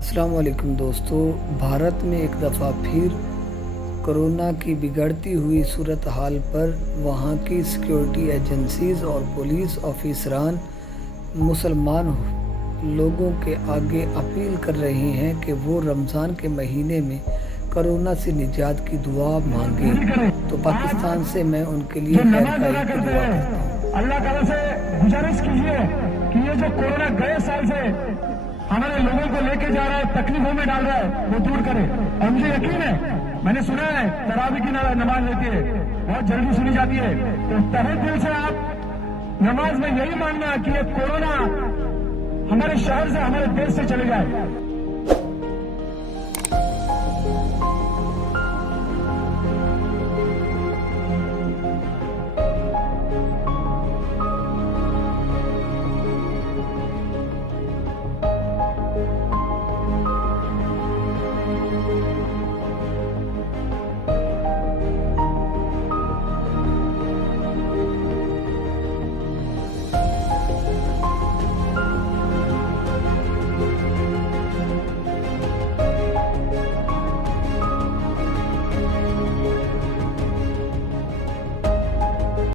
अस्सलाम वालेकुम दोस्तों। भारत में एक दफ़ा फिर कोरोना की बिगड़ती हुई सूरत हाल पर वहाँ की सिक्योरिटी एजेंसीज़ और पुलिस ऑफिसरान मुसलमान लोगों के आगे अपील कर रहे हैं कि वो रमज़ान के महीने में कोरोना से निजात की दुआ मांगें। तो पाकिस्तान से मैं उनके लिए खैर खाई की दुआ करता हूँ। अल्लाह ताला से गुजारिश कीजिए कि ये जो कोरोना गए साल से हमारे लोगों को लेके जा रहा है, तकलीफों में डाल रहा है, वो दूर करे। और मुझे यकीन है, मैंने सुना है तरावी की नमाज होती है, बहुत जल्दी सुनी जाती है। तो तहे दिल से आप नमाज में यही मांगना कि ये कोरोना हमारे शहर से, हमारे देश से चले जाए।